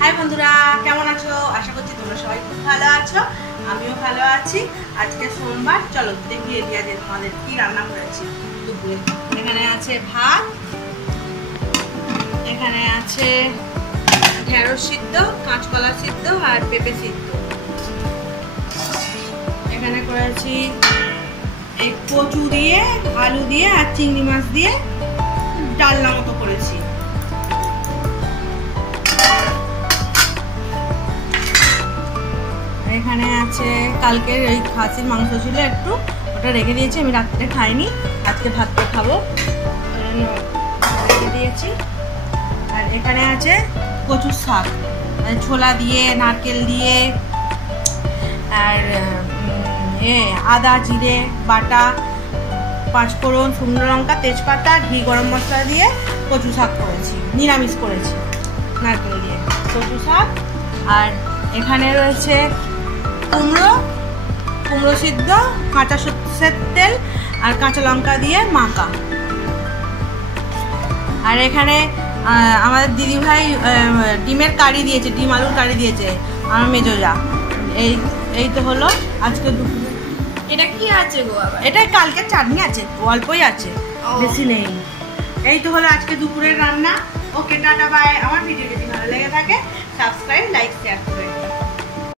High বন্ধুরা, কেমন আছো? আশা করছি তোমরা সবাই খুব ভালো আছো, আমিও ভালো আছি। আজকে সোমবার, চলো দেখিয়ে দিয়ে যে তোমাদের কি রান্না করেছি দুপুরে। এখানে আছে ভাত, এখানে আছে ঢেঁড়স সিদ্ধ, কাঁচকলা সিদ্ধ আর পেঁপে সিদ্ধ। এখানে করেছি এই কচু দিয়ে, আলু দিয়ে আর চিংড়ি মাছ দিয়ে ডালনা মতো করেছি। এখানে আছে কালকের ওই খাসির মাংস ছিল একটু, ওটা রেখে দিয়েছি, আমি রাত্রে খাইনি, আজকে ভাতটা খাবো রেখে দিয়েছি। আর এখানে আছে কচুর শাক, ছোলা দিয়ে, নারকেল দিয়ে আর আদা জিরে বাটা, পাঁচফোড়ন, শুকনো লঙ্কা, তেজপাতা, ঘি, গরম মশলা দিয়ে কচু শাক করেছি, নিরামিষ করেছি নারকেল দিয়ে কচু শাক। আর এখানে রয়েছে কুমড়ো সিদ্ধ, কাঁচা সরষের তেল আর কাঁচা লঙ্কা দিয়ে মাখা। আর এখানে আমাদের দিদিভাই ডিমের কারি দিয়েছে, ডিম আলুর কারি দিয়েছে আমার মেজোজা। এই তো হলো আজকে দুপুরে। এটা কি আছে গো? আবার এটা কালকে চাটনি আছে, অল্পই আছে, বেশি নেই। এই তো হলো আজকে দুপুরের রান্না। ওকে, টাটা বাই। আমার ভিডিও যদি ভালো লেগে থাকে সাবস্ক্রাইব, লাইক, শেয়ার করে